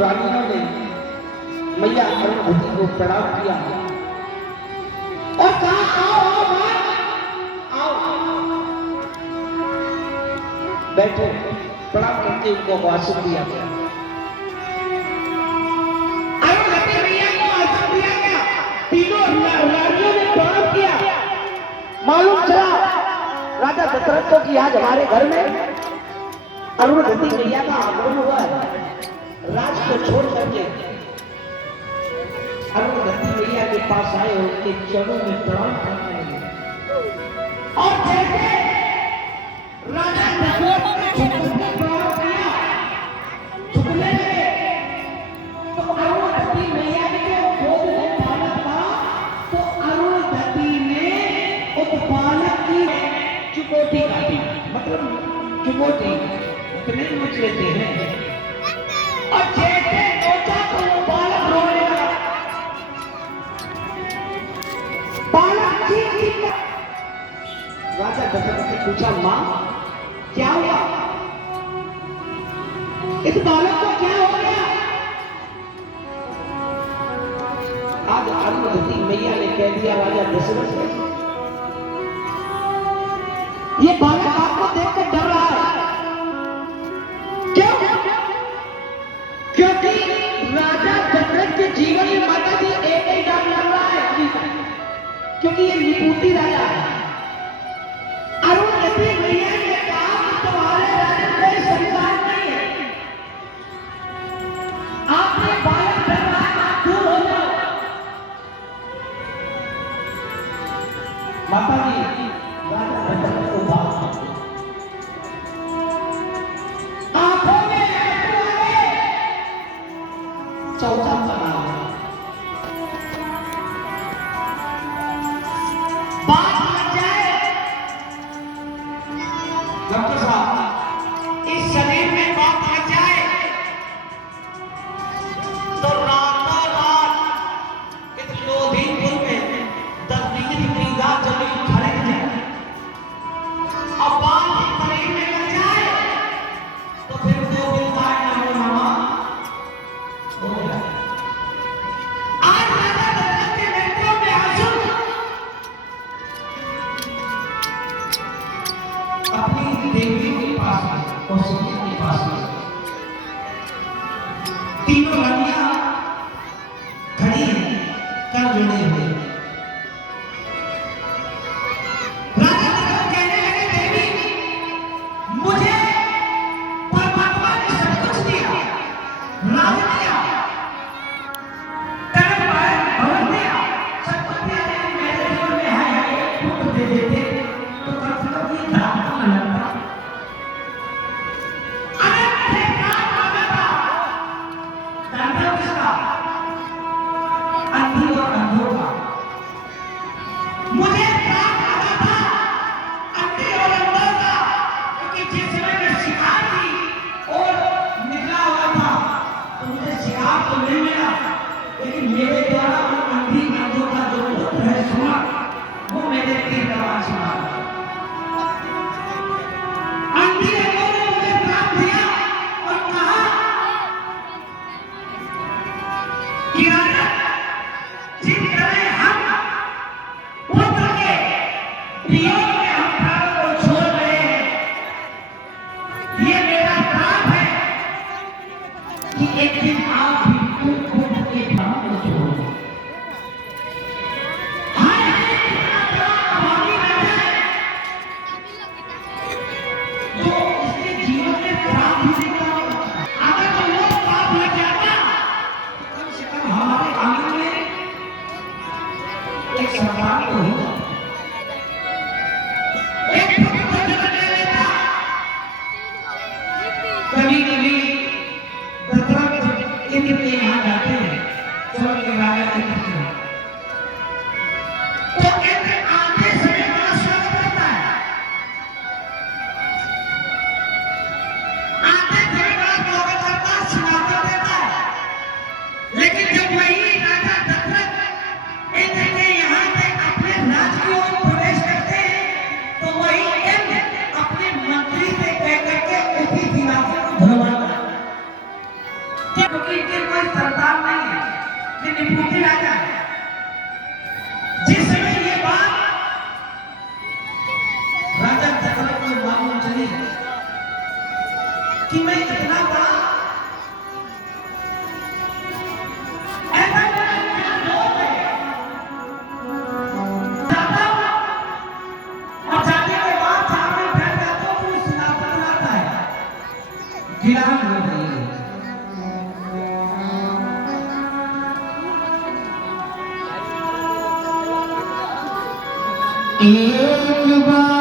रानियों ने मैया अरुंधति को प्रणाम किया और कहा आओ आओ मां आओ बैठो। प्रणाम करके उनको आसन दिया गया। अरुंधति मैया को आसन दिया गया। तीनों रानियों ने प्रणाम किया। मालूम चला राजा दशरथ को कि आज हमारे घर में अरुंधति मैया का आगमन हुआ है। राज को छोड़ करके अरुंधति मैया के पास आए और उनके चरणों में प्रणाम करने लगे और जैसे राजा दशरथ ने झुकने प्रणाम किया, झुकने लगे तो अरुंधति मैया के गोद में बालक था तो अरुंधति ने उस बालक की चुकौती काटी। मतलब चुकौती उतने नोच लेते हैं और जैसे नोचा तो वो बालक रोने लगा। बालक चीख कर राजा दशरथ ने पूछा मां क्या हुआ, इस बालक को क्या हो गया। आज अरुंधति मैया ने कह दिया राजा दशरथ से ये बालक आपको देखकर डर रहा है। क्यों? क्योंकि राजा दशरथ के जीवन में माता जी एक ही डर लग रहा है अभी तक, क्योंकि ये निपुती राजा है। अरुंधति मैया ने कहा तुम्हारे राजा कोई संतान नहीं है, आपने बालक डर रहा है, आप दूर हो जाओ। माता जी राजा दशरथ को बात आंखों में आंसू आ गए। चौथा सवाल बात लग जाए डॉक्टर साहब, इस शरीर में बात लग जाए तो रातों रात इस लोधीपुर में 10 डिग्री मृदा जमीन खड़क जाए। अब बात शरीर में लग जाए तो फिर 2 दिन बाद नामा हो गया। आज राजा दशरथ के नेत्रों में आंसू अपनी देवी के पास कौशल्या के पास तीनों रानियां खड़ी हैं कर जुड़े हुए। राजा दशरथ कहने लगे देवी मुझे परमात्मा ने सब कुछ दिया, राज दिया, कर्म भवन दिया, सब कुछ दिया, लेकिन मेरे जीवन में है एक पुत्र दे देते तो कम से कम ये धर्म तो न लगता। अगर मुझे काम मांगा था धर्म किसका, अंधी और अंधों का। मुझे काम मांगा था अंधी और अंधों का, क्योंकि जिस समय मैं शिकार की और निकला हुआ था तो मुझे शिकार तो मिल गया, लेकिन मेरे द्वारा उन अंधी अंधों का जो पुत्र है सुना वो मेरे तीर कमान सुना। अंधी अंधों ने मुझे प्राप्त दिया और कहा कि राजा जिस तरह हम पुत्र के वियोग में हम प्राण को छोड़ रहे हैं, ये मेरा प्राण है कि एक दिन आप भी पुत्र के प्राण को छोड़ो। हर एक इतना बड़ा अभागी राजा है जो इसके जीवन में प्राण भी देता हो। अगर तो वो पाप लग जाता तो कम से कम हमारे आंगन में एक संतान तो होगा, एक पुत्र तो जन्म ले लेता। कभी कभी दशरथ इंद्र के यहाँ जाते हैं, स्वर्ग के राजा इंद्र के यहाँ, तो इंद्र आते समय बड़ा स्वागत करता है, आते समय बड़ा स्वागत करता है, सिंहासन देता है। लेकिन जब वही राजा दशरथ इंद्र के यहाँ से अपने राज की ओर प्रवेश करते हैं तो वही इंद्र अपने मंत्री से कह करके उसी सिंहासन को धुलवाता है। क्योंकि इनके कोई संतान नहीं है, ये निपुती राजा है। जिस समय ये बात राजा दशरथ को मालूम चली कि मैं इतना बड़ा ऐसा बड़ा क्या लोग है, जाता हूं और जाने के बाद सामने बैठ जाता हूं, कोई सिंहासन लाता है, गिलान हो रही है। एक बार